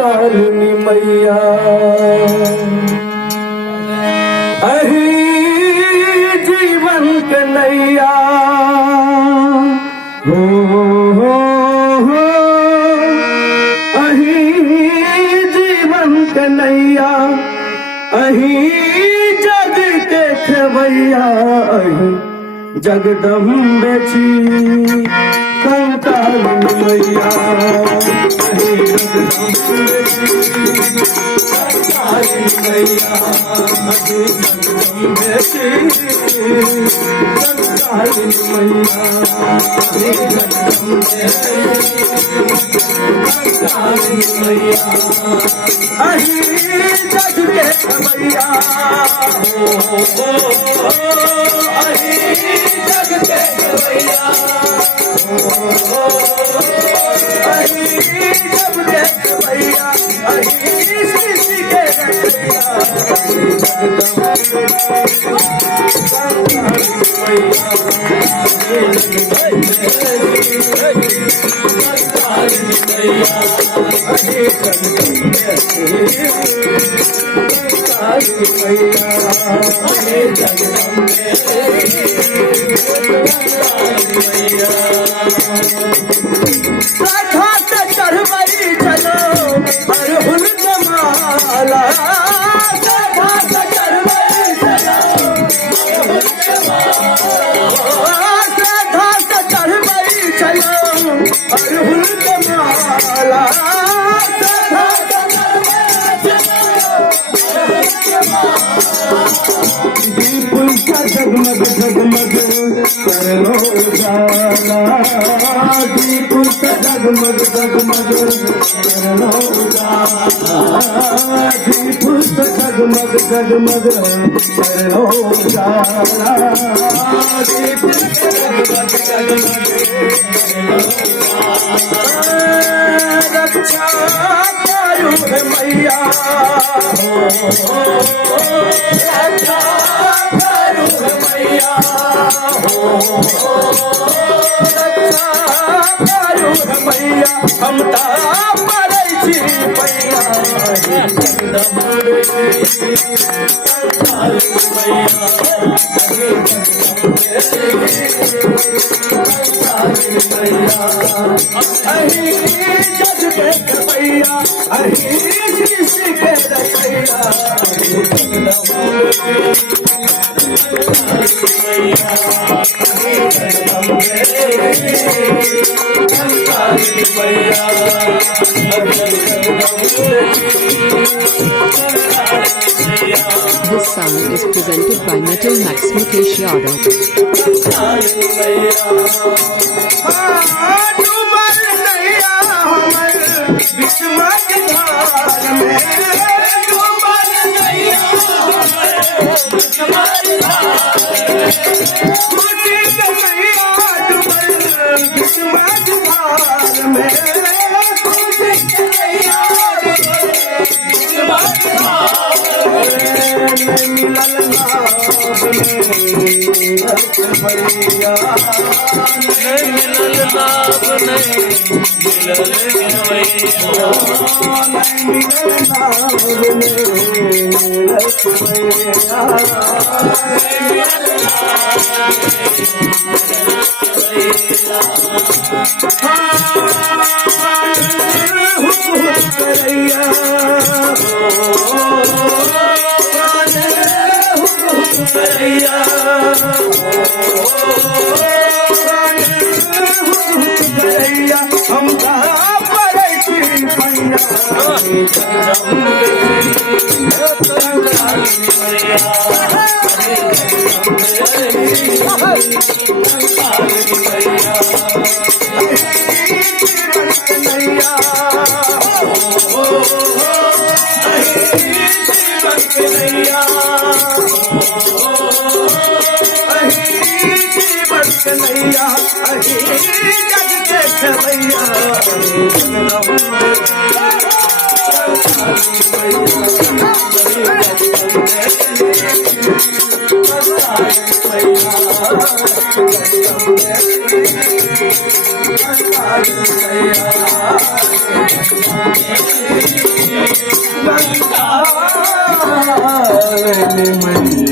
Colony मैया अही जीवन कन्हैया हो अही जीवन कन्हैया अही जग के खवैया अही जगदम्बे छी कंकाली मैया अही जगदम्बे छी कंकाली मैया अही जगदम्बे छी कंकाली मैया अही जगदम्बे छी कंकाली मैया अही जग के खवैया अही जग के खवैया अही जग के खवैया अही सृष्टि के रचैया जगमग जगमग करलो उजाला दीप जगमग जगमग करलो उजाला दीप जगमग जगमग करलो उजाला दीप जगमग जगमग रक्षा करू है मैया रक्षा मैया मैया हम पड़ै छी मैया अही जग के मैया अही सृष्टि के रचैया This song is presented by Metal Max Mukesh Yadav. Thank you. पावन मैया